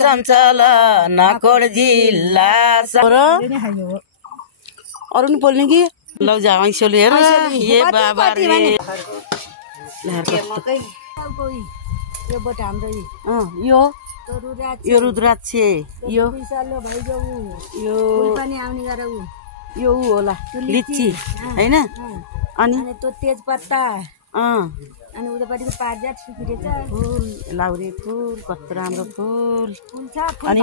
चञ्चल नकोड जिल्ला अरू नि बोल्ने कि लौ जा ऐसोले हेर ए बाबा रे यो रुद्राक्ष यो होला लिची हैन अनि त्यो तेजपत्ता अनि उतापट्टिको पारिजात सुकिरहेछ फुल लाउरे फुल कस्तो राम्रो फुल अनि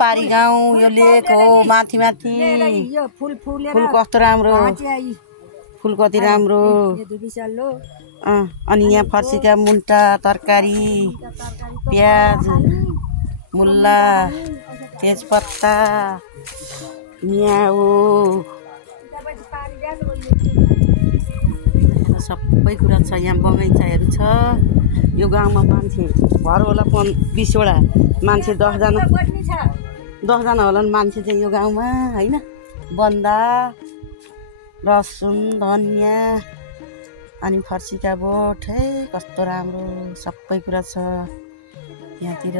पारी गाउँ यो लेक हो माथि माथि यो फुल फुल कस्तो राम्रो फुल कति राम्रो अनि यहाँ फर्सीका मुन्टा तरकारी प्याज मुला तेजपत्ता म्याउ सबै कुरा छ यहाँ बगैँचाहरू छ यो गाउँमा मान्छे घर होला 20वटा मान्छे 10जना होला नि मान्छे चाहिँ यो गाउँमा हैन बन्दा लसुन धनिया अनि फर्सीका बोट है कस्तो राम्रो सबै कुरा छ यहाँतिर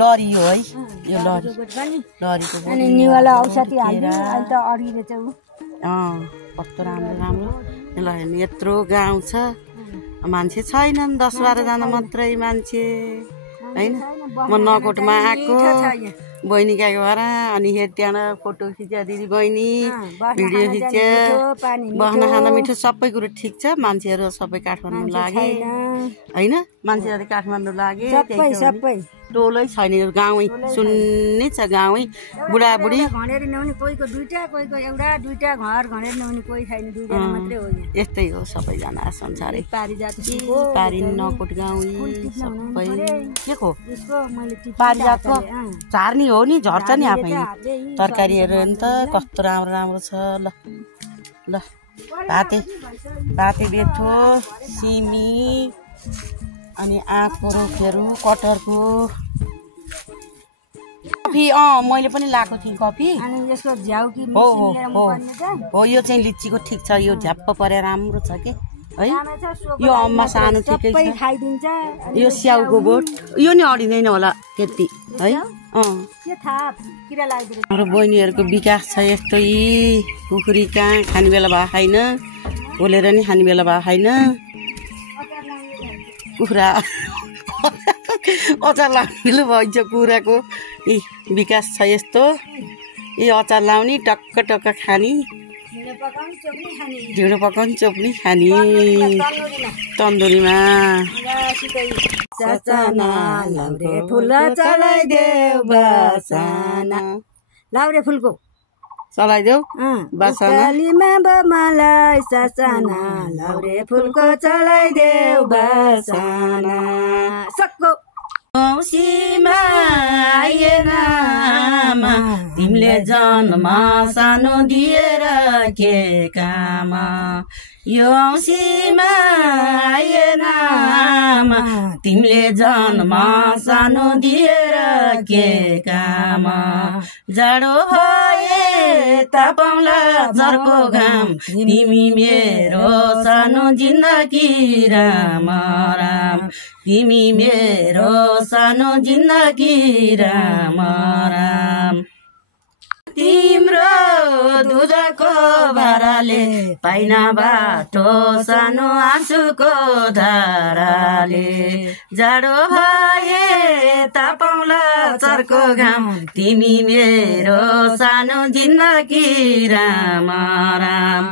लरी हो है यो लरीको अनि निवाला औषधि हाल्नु अहिले त अडिरहेछ उ कस्तो राम्रो राम्रो ल हेर्नु यत्रो गाउँ छ मान्छे छैनन् 10-12 जना मात्रै मान्छे हैन म नकोटमा आएको बहिनी गएको भएर अनि हेर त्यहाँ फोटो खिच्या दिदी बहिनी भिडियो खिच्या बस्न खान मिठो सबै कुरो ठिक छ मान्छेहरू सबै काठमाडौँ लागे हैन मान्छेहरू काठमाडौँ लागे सबै टोलै छैन यो गाउँै सुन्ने छ गाउँै बुढाबुढी घनेर नहुने कोहीको दुईटा कोहीको एउटा दुईटा घर घनेर नहुने कोही छैन दुईजना मात्रै हो यहाँ यस्तै हो सबैजना संसारै पारिजात पारी नकोट गाउँै सबै के हो पारिजातको झार्नी हो नि झर्छ नि आफै तरकारीहरू नि त कस्तो राम्रो राम्रो छ ल ल भाते बेथो सिमी अनि आँपको रुखहरू कटहरको कफी मैले पनि लाएको थिएँ कफी अनि यसको झ्याउ कि हो यो चाहिँ लिचीको ठिक छ यो झ्याप्प परे राम्रो छ के है यो अम्मा सानो ठिकै छ खाइदिन्छ यो स्याउको बोट यो नि अडिँदैन होला त्यति है के थाहा किरा लाग्दैन हाम्रो बहिनीहरूको विकास छ यस्तै कुखुरी कहाँ खाने बेला भएको छैन पोलेर नि खाने बेला भएको छैन कुखुरा अचार लाउनु भइन्छ कुखुराको विकास छ यस्तो अचार लाउने टक्क टक्क खाने ढिँडो पकाउने चोप्नी खाने तन्दुरीमा लाउरे फुलको चलाइदेऊ बासालीमा बमालाई सासाना लाउरे फुलको चलाइदेऊ बासाना सक्को औसीमा आएन आमा तिमीले जन्म सानो दिएर के काम यो औसीमा आएन आमा तिमीले जन्म सानो दिएर के काम जाडो भए तापौला झर्को घाम तिमी मेरो सानो जिन्दगी राम राम तिमी मेरो सानो जिन्दगी राम राम तिम्रो दुधको भाराले पाइना बाटो सानो आँसुको धाराले जाडो भए तापौला चर्को घाम तिमी मेरो सानो जिन्दगी राम राम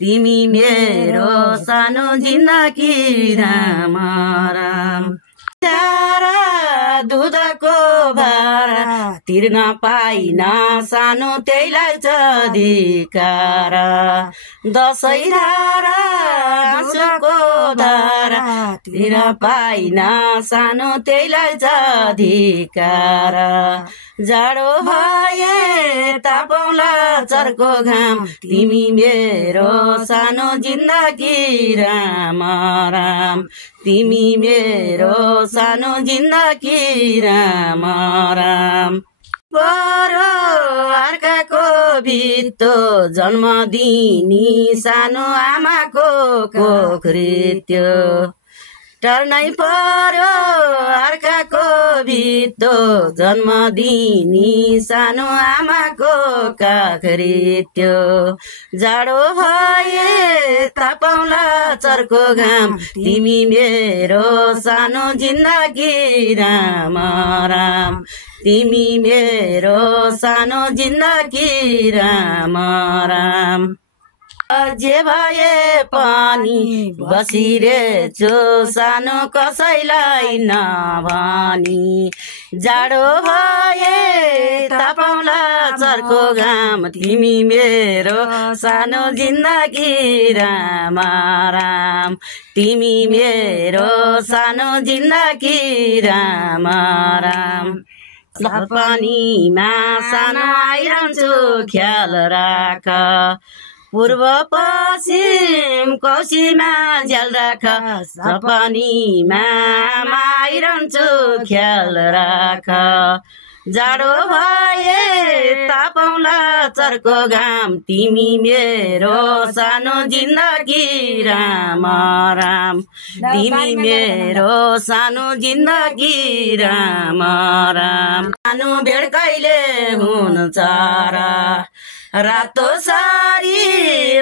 तिमी मेरो सानो जिन्दगी राम राम दुधको भारा तिर्न पाइन सानो त्यहीलाई छ धिकार दसैँ धारा आँसुको धारा तिर्न पाइन सानो त्यहीलाई छ धिकार जाडो भए तापौला चर्को घाम तिमी मेरो सानो जिन्दगी राम राम तिमी मेरो सानो जिन्दगी राम राम परो अर्काको भित्तो जन्म दिनी सानो आमाको कोखरी त्यो टर्नै पर्यो अर्काको भित्तो जन्मदिनी सानो आमाको काखरित्यो जाडो भए तापौला चर्को घाम तिमी मेरो सानो जिन्दगी राम राम तिमी मेरो सानो जिन्दगी राम राम जे भए पनि बसिरहेछु सानो कसैलाई नभनी जाडो भए तापौला चर्को घाम तिमी मेरो सानो जिन्दगी राम राम तिमी मेरो सानो जिन्दगी राम राम सपनीमा सानो आइरहन्छु ख्याल राख पूर्व पश्चिम कौशीमा झ्याल राख सपनीमा आइरहन्छु ख्याल राख जाडो भए तापौला चर्को घाम तिमी मेरो सानो जिन्दगी राम राम तिमी मेरो सानो जिन्दगी राम राम सानो भेट कहिले हुन्छ र रातो सारी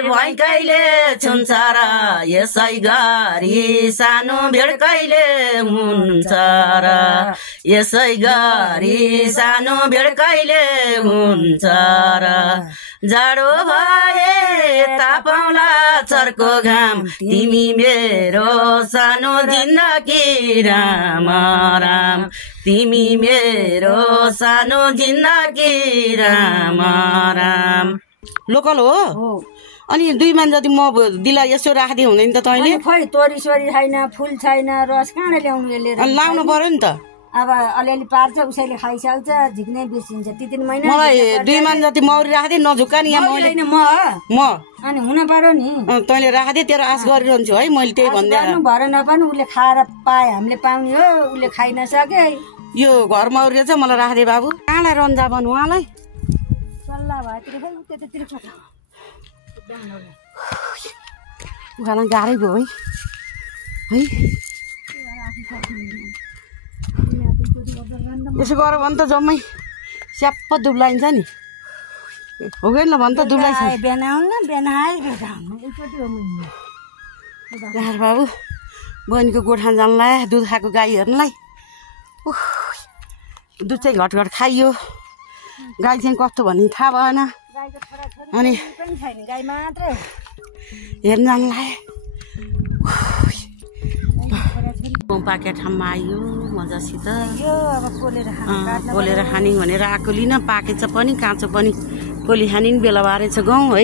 भई कहिले छुन्छ र यसै गरी सानो भेट कहिले हुन्छ र यसै गरी सानो भेट कहिले हुन्छ र जाडो भए तापौला चर्को घाम तिमी मेरो सानो जिन्दगी राम राम तिमी मेरो सानो जिन्दगी राम राम लोकल हो अनि 2 मान जति म दिला यसो राख्दै हुँदैन त तैँले खोइ तोरी सोरी छैन फुल छैन रस कहाँ ल्याउनु यसले लाउनु पर्यो नि त अब अलिअलि पार्छ उसैले खाइसक्छ झिक्नै बिर्सिन्छ 3 महिना मलाई 2 मान जति मौरी राख्दै नझुक्का नि यहाँ मैले म अनि हुन पर्यो नि तैँले राख्दै तेरो आश गरिरहन्छु है मैले त्यही भन्दै भएर नपानु उसले खाएर पाए हामीले पाउने हो उसले खाइ नसके यो घर मौरी चाहिँ मलाई राख्दै बाबु कहाँलाई रन्जा बनु उहाँलाई सल्लाह भएतिर खै त्यतातिर छ उहाँलाई गाह्रै भयो है यसो गर भने त जम्मै स्याप्प दुब्लाइन्छ नि हो कि न भन् त दुब्लाइन्छ बिहान आउनु बिहान बाबु बहिनीको गोठान जानलाई दुध खाएको गाईहरूलाई दुध चाहिँ घटघट खाइयो गाई चाहिँ कस्तो भन्ने थाहा भएन अनि हेर्न जानलाई पाके ठाउँमा आयो मजासित पोलेर खाने भनेर आएको लिन पाकेछ पनि काँचो पनि कोली खाने नि बेला बारेछ गाउँ है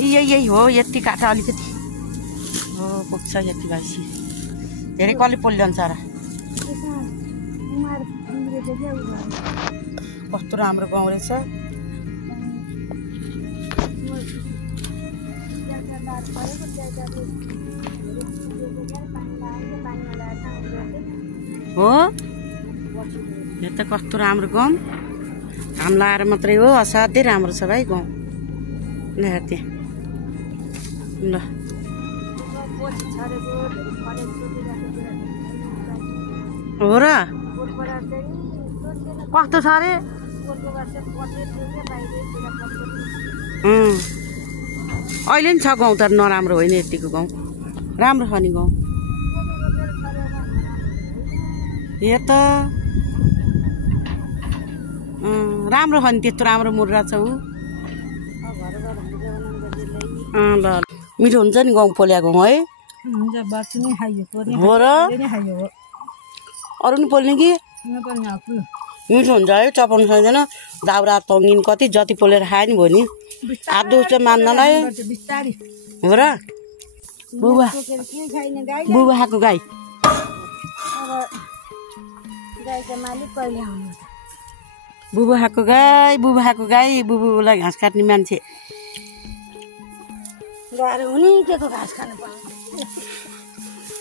यही हो यति काटा अलिकति हो पुग्छ यति भएपछि धेरै कसले पोलिरहन्छ र कस्तो राम्रो गाउँ रहेछ हो यो त कस्तो राम्रो गाउँ घाम लाएर मात्रै हो असाध्यै राम्रो छ भाइ गाउँ ल त्यहाँ ल हो र कस्तो छ अरे अहिले नि छ गाउँ तर नराम्रो होइन यतिको गाउँ राम्रो छ नि गाउँ यो त राम्रो छ नि त्यस्तो राम्रो मुर्रा छ ऊ ल मिठो हुन्छ नि गाउँ पोल्याएको है हो र अरू नि पोल्ने कि मिठो हुन्छ है चपाउनु सक्दैन दाउरा तङ्गिन कति जति पोलेर खायो नि भयो नि हात दुख्छ मान्नलाई हो र बुबा खाएको गाई बुबा खाएको गाई बुबुलाई घाँस काट्ने मान्छे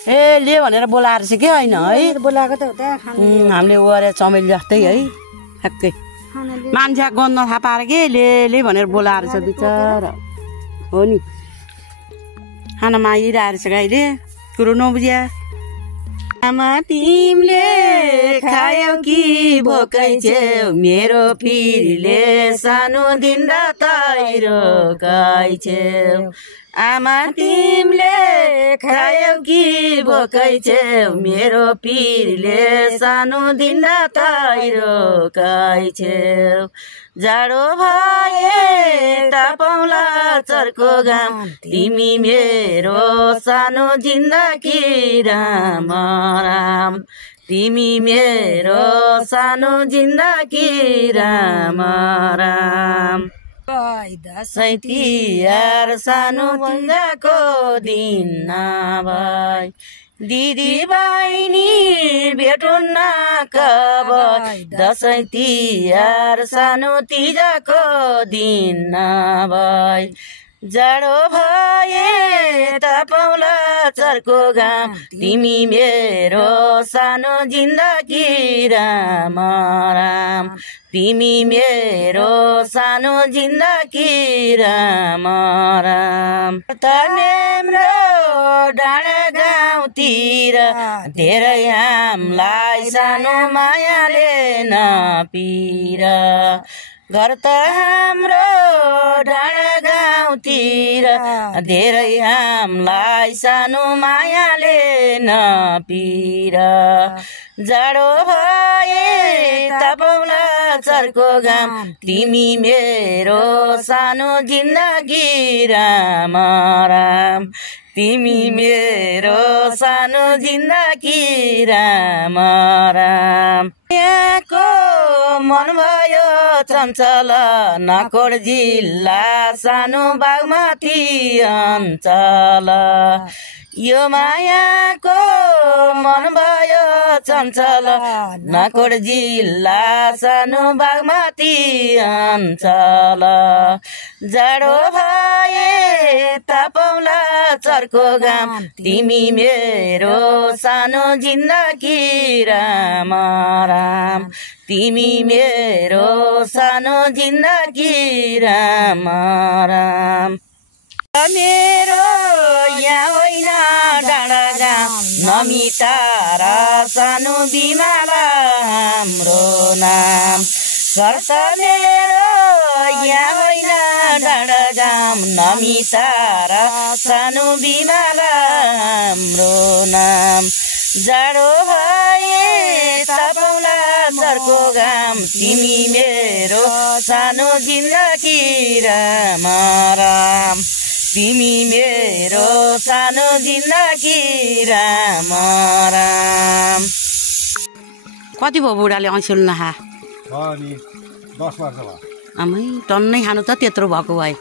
ए ले भनेर बोलाएर चाहिँ के होइन है बोलाएको त हो त हामीले ओरे चमेली जस्तै है ठ्याक्कै मान्छे गन्ध थाहा पाएर के ले भनेर बोलाएर छ बिचरा हो नि खाना मागिरहेको छ गाईले कुरो नबुझ्या आमा तिमीले खायौ कि भोकै छेउ मेरो पिरीले सानो दिन रातै रोकै छेउ आमा तिमीले खायौ कि भोकै छेउ मेरो पिरीले सानो दिन रातै रोकै छेउ जाडो भए तापौला चर्को घाम तिमी मेरो सानो जिन्दगी राम राम तिमी मेरो सानो जिन्दगी राम राम दसैँ तिहार सानो भन्दाको दिन नभई दिदी बहिनी भेटुन्न कब दसैँ तिहार सानो तिजको दिन नभई जाडो भए तापौला चर्को घाम तिमी मेरो सानो जिन्दगी राम राम तिमी मेरो सानो जिन्दगी राम राम मेरो डाँडा गाउँतिर धेरै हामीलाई सानो मायाले नपिर घर त हाम्रो डाँडा गाउँतिर धेरै हामीलाई सानो मायाले नपिर जाडो भए तापौला चर्को घाम तिमी मेरो सानो जिन्दगी राम राम तिमी मेरो सानो जिन्दगी राम राम यहाँको मन भयो चञ्चल नकोड जिल्ला सानो बागमती अञ्चल यो मायाको मन भयो चञ्चल नकोड जिल्ला सानो बागमती अञ्चल जाडो भए तापौला चर्को घाम तिमी मेरो सानो जिन्दगी राम राम तिमी मेरो सानो जिन्दगी राम राम मेरो यहाँ होइन डाँडा गाउँ नमिता र सानो बिमाला हाम्रो नाम घर त मेरो यहाँ होइन डाँडा गाउँ नमिता र सानो बिमाला हाम्रो नाम जाडो भए तापौला चर्को घाम तिमी मेरो सानो जिन्दगी राम राम तिमी मेरो सानो जिन्दगी राम राम कति भयो बुढाले ऐँसुल नखा आमै टन्नै खानु त त्यत्रो भएको भए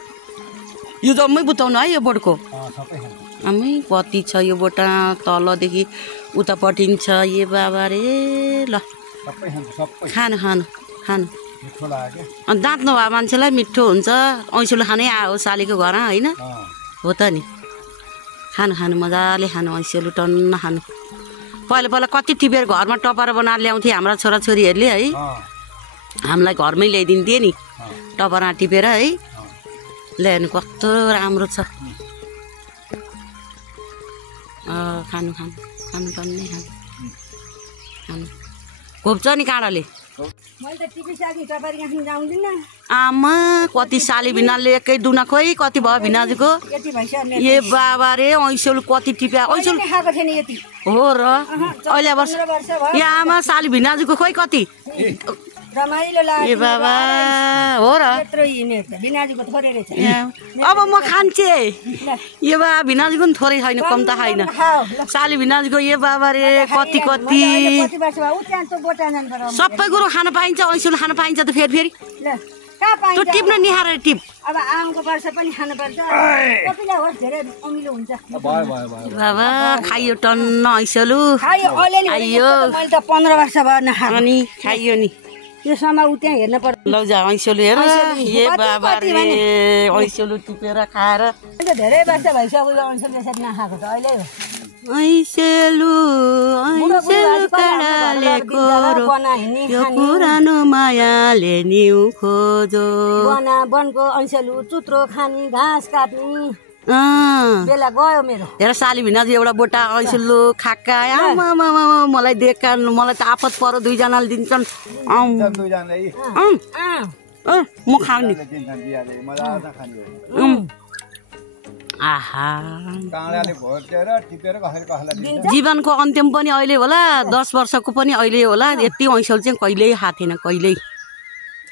यो जम्मै बुताउनु है यो बोटको आमै कति छ यो बोटा तलदेखि उतापट्टि छ ए बाबा रे ल खानु खानु खानु दाँत नभए मान्छेलाई मिठो हुन्छ ऐँसुल खानै आयो सालीको घर होइन हो त नि खानु खानु मजाले खानु ऐँसुल टन्न खानु पहिला पहिला कति टिपेर घरमा टपर बनाएर ल्याउँथे हाम्रा छोराछोरीहरूले है हामीलाई घरमै ल्याइदिन्थे नि टपरा टिपेर है ल्याउनु कस्तो राम्रो छ खानु खानु खानु टन्नै खानु खानु खोप्छ नि काँडाले आमा कति साली भिनाले एकै दुना खोइ कति भयो भिनाजुको ए बाबा रे ऐँसुल कति टिप्या ऐँसुल हो र अहिले वर्ष ए आमा साली भिनाजुको खोइ कति ए बाबा हो र अब म खान्चे ए बा भिनाजुको पनि थोरै छैन कम त छैन साली भिनाजुको ए बाबा रे कति कति सबै कुरो खान पाइन्छ ऐँसुल खान पाइन्छ त फेरि फेरि त्यो टिप्न निहार टिप अब आमको वर्ष पनि खानुपर्छ कतिलाई होस् धेरै अमिलो हुन्छ बाबा खाइयो टन्न ऐँसुलु खाइयो मैले त 15 वर्ष भयो नखाएको अनि खाइयो नि यो समा उ त्यहाँ हेर्न पर्छ लौ जा ऐँसुलु हेर ए बाबा रे ऐँसुलु टिपेर खाएर धेरै वर्ष भइसक्यो ऐँसुलु यसरी नखाएको त अहिले ऐँसुलु ऐँसुलु काँडाले कोरो यो पुरानो मायाले निउ खोजो बनको ऐँसुलु चुत्रो खानी घाँस काट्ने बेला गयो मेरो हेर साली भिनाजु एउटा बोटा ऐसुल्लो खाक्का मलाई देखा मलाई त आफत परो दुईजनाले दिन्छन् म खाउने आहा जीवनको अन्त्यम पनि अहिले होला 10 वर्षको पनि अहिले होला यति ऐसौल चाहिँ कहिल्यै खाएको थिएन कहिल्यै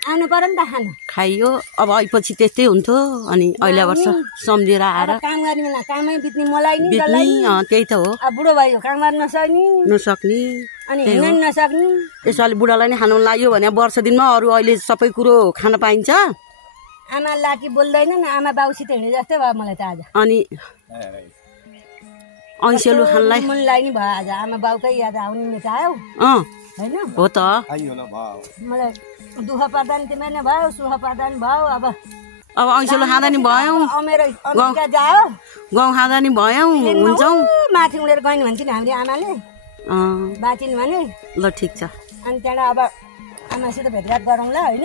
आउनु पर्यो नि त खानु खाइयो अब आएपछि त्यस्तै हुन्थ्यो अनि अहिले वर्ष सम्झेर आएर काम गर्ने बेला कामै बित्ने मलाई नि त्यही त हो बुढो भयो काम गर्न नसक्ने अनि हिँड्न नसक्ने यसो अलि बुढालाई नै खानु लाग्यो भने वर्ष दिनमा अरू अहिले सबै कुरो खान पाइन्छ आमा लाकी बोल्दैन नि आमा बाउसित हिँडे जस्तै भयो मलाई त आज अनि ऐसेलु खानलाई मनलाई नि भयो आज आमा बाउकै याद आउने मेटा आयो हैन हो त मलाई दुःख पर्दा नि तिमी नै भयो सुख पर्दा नि भयो अब ऐसेलु खाँदा नि भयौ मेरो अमेरिका जाओ गाउँ खाँदा नि भयौ हुन्छौ माथि उडेर गइन् भन्छन् हाम्रो आमाले बाँचिन् भने ल ठिक छ अनि त्यहाँ अब आमासित भेटघाट गरौँला होइन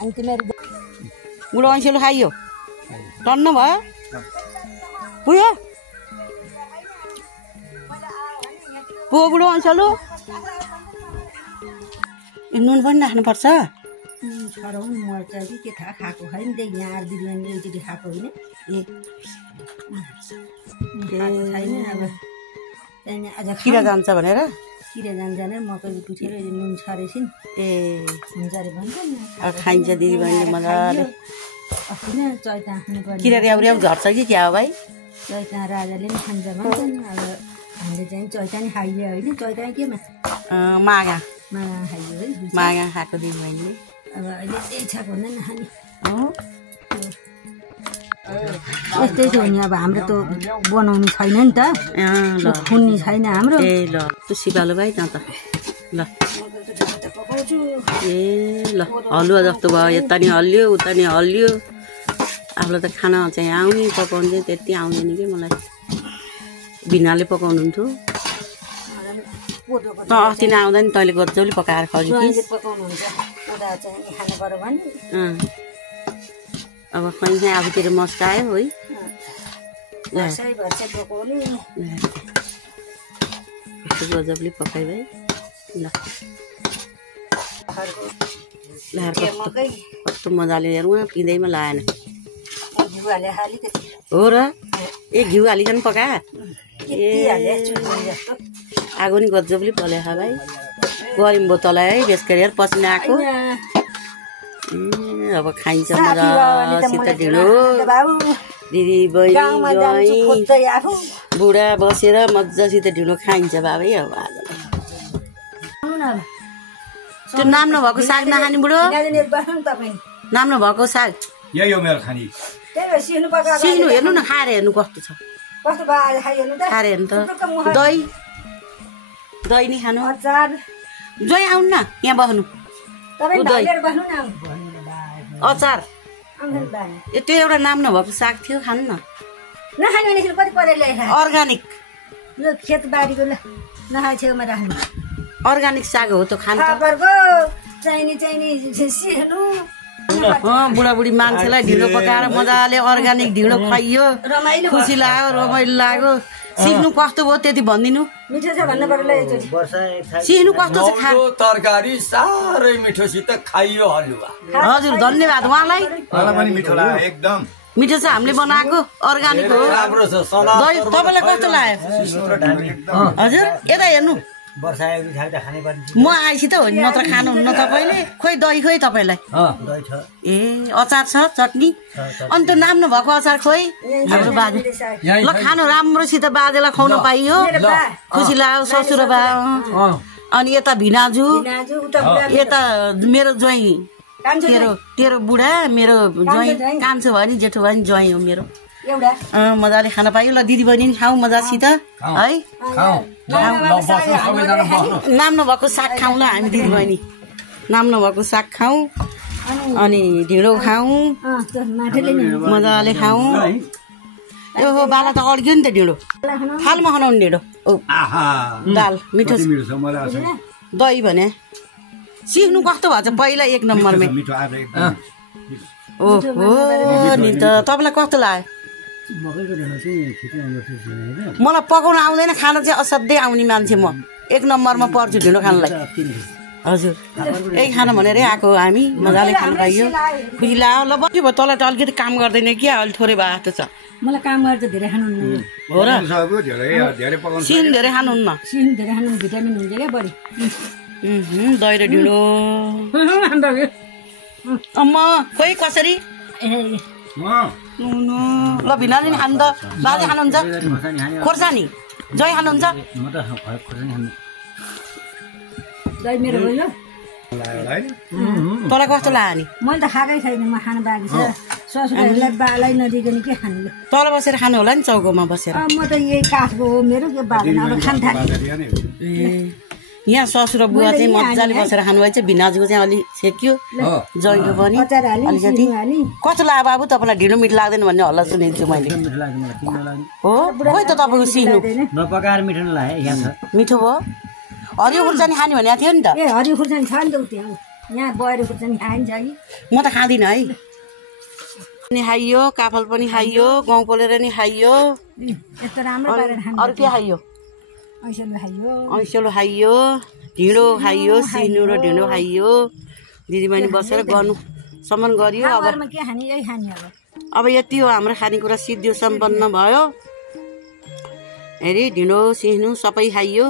अनि तिमीहरू बुढो ऐसेलु खाइयो टन्न भयो पुग्यो पुग्यो बुढो ऐसेलु नुन पनि राख्नुपर्छ छराउ मर्छ कि के थाहा खाएको होइन त्यही यहाँ आएर बिरयानी एउटी खाएको होइन छैन अब त्यहाँदेखि आज किरा जान्छ भनेर किरा जान्छ मकै पुछेर नुन छरेछन् हुन्छ अरे भन्छ खाइन्छ दिदी बहिनीले मजाले अस्ति नै चैता खानुपर्ने किरा र्याउ र्याउ झर्छ कि क्या हो भाइ चैता राजाले पनि खान्छ भन्छन् अब हामीले चाहिँ चैता नि खाइयो होइन चैता केमा मागा खाइयो है मागा खाएको दिदी बहिनीले अब अहिले त्यही छ भन्दा नखाने यस्तै छ नि अब हाम्रो त बनाउनु छैन नि त खुन्ने छैन हाम्रो ए ल तँ सिपालु भाइ त ल ए ल हलुवा जस्तो भयो यता नि हल्लियो उता नि हल्लियो आफूलाई त खाना चाहिँ आउने पकाउनु चाहिँ त्यति आउँदैन कि मलाई भिनाले पकाउनुहुन्थ्यो त अस्ति नै आउँदा नि तैँले गजौली पकाएर खरिदिस् अब कहीँ चाहिँ आफूतिर मस्कायो है गजबले पकाइ भाइ ल कस्तो मजाले हेरौँ पिँदैमा लाएन हो र ए घिउ हालिकन पका आगो नि गजबले पल्या भाइ गरिम बोतलाई है बेसकर हेर पसिना आएको अब खाइन्छ मजासित ढिँडो दिदी बहिनी बुढा बसेर मजासित ढिँडो खाइन्छ बाबै अब आज त्यो नाम नभएको साग नखाने बुढो नाम नभएको साग यही हो मेरो खानी सिक्नु हेर्नु न खाएर हेर्नु कस्तो छ खाएर हेर्नु त दही दही नि खानु जय आउनु न यहाँ बस्नु अचार त्यो एउटा नाम नभएको साग थियो खानु न अर्ग्यानिक अर्ग्यानिक साग हो त खानु बुढाबुढी मान्छेलाई ढिँडो पकाएर मजाले अर्ग्यानिक ढिँडो खुवाइयो खुसी लाग्यो रमाइलो लाग्यो सिक्नु कस्तो भयो त्यति भनिदिनु सिक्नु कस्तो छ तरकारी साह्रै मिठोसित खाइयो हलुवा हजुर धन्यवाद उहाँलाई एकदम मिठो छ हामीले बनाएको अर्ग्यानिक हो तपाईँलाई कस्तो लाग्यो हजुर यता हेर्नु म आएपछि त हो नि नत्र खानुहुन्न तपाईँले खोइ दही खोइ तपाईँलाई ए अचार छ चटनी अन्त नाम नभएको अचार खोइ हाम्रो बाजे ल खानु राम्रोसित बाजेलाई खुवाउन पाइयो खुसी लाग्यो ससुर बा अनि यता भिनाजु यता मेरो ज्वाइँ तेरो बुढा मेरो ज्वाइँ कान्छो भयो नि जेठो भयो नि ज्वाइँ हो मेरो मजाले खान पाइयो ल दिदी बहिनी नि खाऊ मजासित है नाम नभएको साग खाउँ ल हामी दिदी बहिनी नाम नभएको साग खाउँ अनि ढिँडो खाउँ मजाले खाउँ यो बाला त अड्क्यो नि त ढिँडो थालमा खानाउने ढिँडो दाल मिठो दही भने सिक्नु कस्तो भएको छ पहिला 1 नम्बरमै ओहो नि त तपाईँलाई कस्तो लाग्यो मलाई पकाउन आउँदैन, खान चाहिँ असाध्यै आउने मान्छे म। 1 नम्बरमा पर्छु ढिँडो खानलाई। हजुर यही खानु भनेर आएको हो हामी, मजाले खानु पाइयो। खुसी लाग्यो। ल बस्यो भयो, तँलाई त अलिकति काम गर्दैन कि अलि थोरै भए जस्तो छ। मलाई काम गर्छ धेरै खानुहुन्न हो र? सिन धेरै खानुहुन्न। सिन धेरै खानु भिटामिन हुन्छ क्या बढी। दही र ढिँडो अम्मा खोइ कसरी? ल भिनाले नि खानु त। बाजे खानुहुन्छ? खोर्सानी जय खानुहुन्छ? दही मेरो भयो। तँलाई कस्तो लाग्यो नि? मैले त खाएकै छैन, म खानु बाँकी छ। ससुराहरूलाई बालाई नदिकन के खानु? तल बसेर खानु होला नि, चौकोमा बसेर। म त यही काठको हो मेरो, के बालेन अब खान थाले। यहाँ ससुर बुवा चाहिँ मजाले बसेर खानुभयो चाहिँ। भिनाजुको चाहिँ अलि सेक्यो, जयको पनि अलिकति। कस्तो लाग्यो बाबु तपाईँलाई? ढिँडो मिठो लाग्दैन भन्ने हल्ला सुनेको छु मैले। हो खोइ त तपाईँको सिनु नपकाएर मिठो लाग्यो। मिठो भयो। हरियो खुर्सानी खाने भनेको थियो नि त। ए हरियो खुर्सानी छ नि त त्यहाँ। यहाँ बहरे खुर्सानी खाइन्छ कि? म त खाँदिनँ है। पनि खाइयो, काफल पनि खाइयो, गाउँ पोलेर नि खाइयो। यस्तो राम्रो पारेर खानु। अरू के खाइयो? ऐसेलो खाइयो, ढिँडो खाइयो, सिनु र ढिँडो खाइयो। दिदीबहिनी बसेर गर्नुसम्म गरियो। अब के खाने? यही खाने अब यति हो हाम्रो खानेकुरा सिद्धियो, सम्पन्न भयो। हेरी ढिँडो सिनु सबै खाइयो,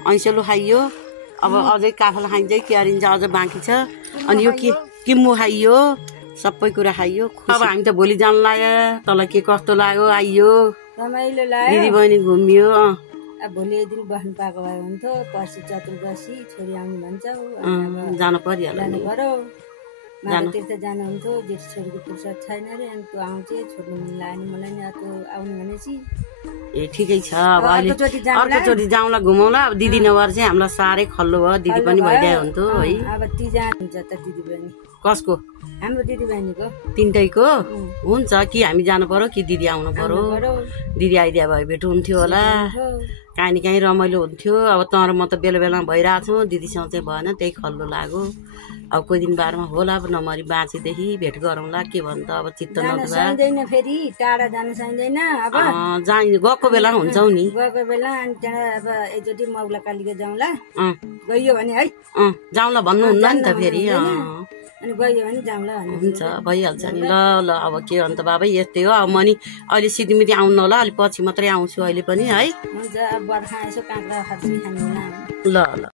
ऐसेलो खाइयो। अब अझै काफल खाइन्छ, क्यारिन्छ, अझ बाँकी छ। अनि यो किम्मु खाइयो, सबै कुरा खाइयो। अब हामी त भोलि जानु लाग्यो। तँलाई के कस्तो लाग्यो? आइयो रमाइलो लाग्यो। दिदीबहिनी घुमियो। अब भोलि दिन बस्नु पाएको भए हुन्थ्यो। पर्सि चतुर्दशी छोरी आउनु भन्छ, जानु परिहाल्यो। जानु पर्यो। माघतीर्थ जानुहुन्थ्यो, जेठी छोरीको फुर्सद छैन अरे। अनि त्यो आउँछ, छोड्नु मन लाग्यो मलाई नि त्यो आउनु भनेपछि। ए ठिकै छ। अब अहिले अर्कोचोटि जाउँला, घुमाउला। अब दिदी नभएर चाहिँ हामीलाई साह्रै खल्लो भयो। दिदी पनि भइदिए हुन्थ्यो है। अब ती जानुहुन्छ त दिदी बहिनी? कसको? हाम्रो दिदी बहिनीको। तिनटैको हुन्छ कि हामी जानु पर्यो कि दिदी आउनु पर्यो? दिदी आइदिया भए भेट हुन्थ्यो होला, काहीँ न काहीँ रमाइलो हुन्थ्यो। अब तँ र म त बेला बेलामा भइरहेछौँ, दिदीसँग चाहिँ भएन, त्यही खल्लो लाग्यो। अब कोही दिन बारमा होला, अब नमरी बाँचेदेखि भेट गरौँला। के भन्छ अब चित्त नदुखाइदैन, फेरि टाढा जानु सकिँदैन। अब गएको बेला हुन्छौ नि, गएको बेला। अनि त्यहाँ अब एकचोटि मौला कालीको जाउँला, गइयो भने है जाउँला भन्नुहुन्न नि त फेरि। अनि गइयो भने जाउँला हुन्छ, भइहाल्छ नि। ल ल अब के अन्त बाबै यस्तै हो। अब म नि अहिले सिधीमिधी आउनु होला, अलिक पछि मात्रै आउँछु अहिले पनि है। हुन्छ, अब बर्खा यसो काँक्रा फर्सी खानु होला। ल ल।